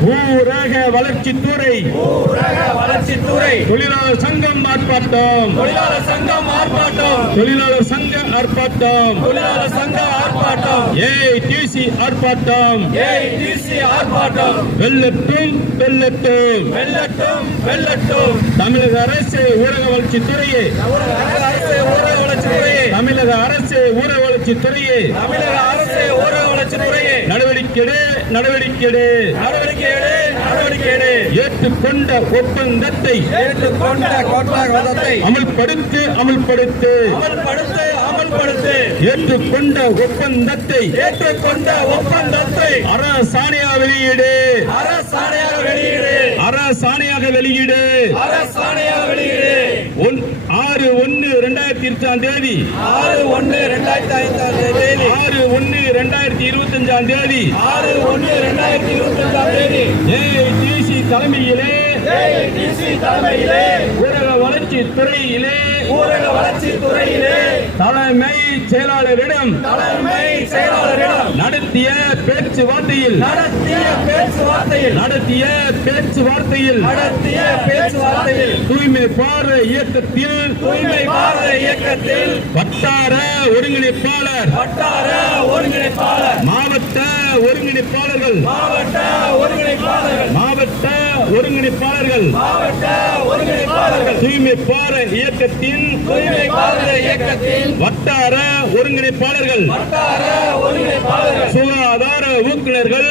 ஊரக வளர்ச்சித்துறை. ஊரக வளர்ச்சித்துறை. தொழிலாளர் சங்கம் ஆர்ப்பாட்டம். தொழிலாளர் சங்கம் ஆர்ப்பாட்டம். தொழிலாளர் சங்க ஆர்ப்பாட்டம். தொழிலாளர் சங்க ஆர்ப்பாட்டம். ஏஐடிசி ஆர்ப்பாட்டம். ஏஐடிசி ஆர்ப்பாட்டம். வெல்லட்டும் வெல்லட்டும். வெல்லட்டும் வெல்லட்டும். தமிழக அரசு ஊரக வளர்ச்சித்துறையே. தமிழக அரசு ஊரக வளர்ச்சித்துறையே. தமிழக அரசு ஊரக வளர்ச்சித்துறையே. தமிழக அரசு ஊரக வளர்ச்சித்துறையே. நடவடிக்கை நடவடிக்கை எடு. நடவடிக்கை எடு நடவடிக்கை எடு ஏற்றுக்கொண்ட ஒப்பந்தத்தை ஏற்றுக்கொண்ட கோட்பாகத்தை அமல்படுத்து அமல்படுத்து. அமல்படுத்து அமல்படுத்து. ஏற்றுக்கொண்ட ஒப்பந்தத்தை ஏற்றுக்கொண்ட ஒப்பந்தத்தை. அரசாணையா வெளியீடு. அரசாணையாக வெளியீடு. அரசாணையாக வெளியீடு. அரசாணையாக வெளியீடு ஒன் ஆறு ஒன்னு ரெண்டாயிரத்தி இருபத்தாம் தேதி. ஆறு ஒன்று ரெண்டாயிரத்தி ஐந்தாம் தேதி. ஆறு ஒன்னு ரெண்டாயிரத்தி இருபத்தி அஞ்சாம் தேதி. ஆறு ஒன்று ரெண்டாயிரத்தி இருபத்தி அஞ்சாம் தேதி ஏஐடிசி தலைமையிலே ஏஐடிசி தலைமையிலே ஊரக வளர்ச்சி துறையிலே ஊரக வளர்ச்சி துறையிலே தலைமை செயலாளரிடம் தலைமை செயலாளரிடம் நடத்திய பேச்சுவார்த்தையில் நடத்திய பேச்சுவார்த்தையில் நடத்திய பேச்சுவார்த்தையில் நடத்திய பேச்சுவார்த்தையில் தூய்மை பார இயக்கத்தில் தூய்மை பாரத இயக்கத்தில் வட்டார ஒருங்கிணைப்பாளர் வட்டார ஒருங்கிணைப்பாளர் மாவட்ட ஒருங்கிணைப்பாளர்கள் மாவட்ட ஒருங்கிணைப்பாளர்கள் மாவட்ட ஒருங்கிணைப்பாளர்கள். ஒருங்கிணைப்பாளர்கள். தூய்மை பார இயக்கத்தின் வட்டார ஒருங்கிணைப்பாளர்கள். வட்டார சுகாதார ஊக்குநர்கள்.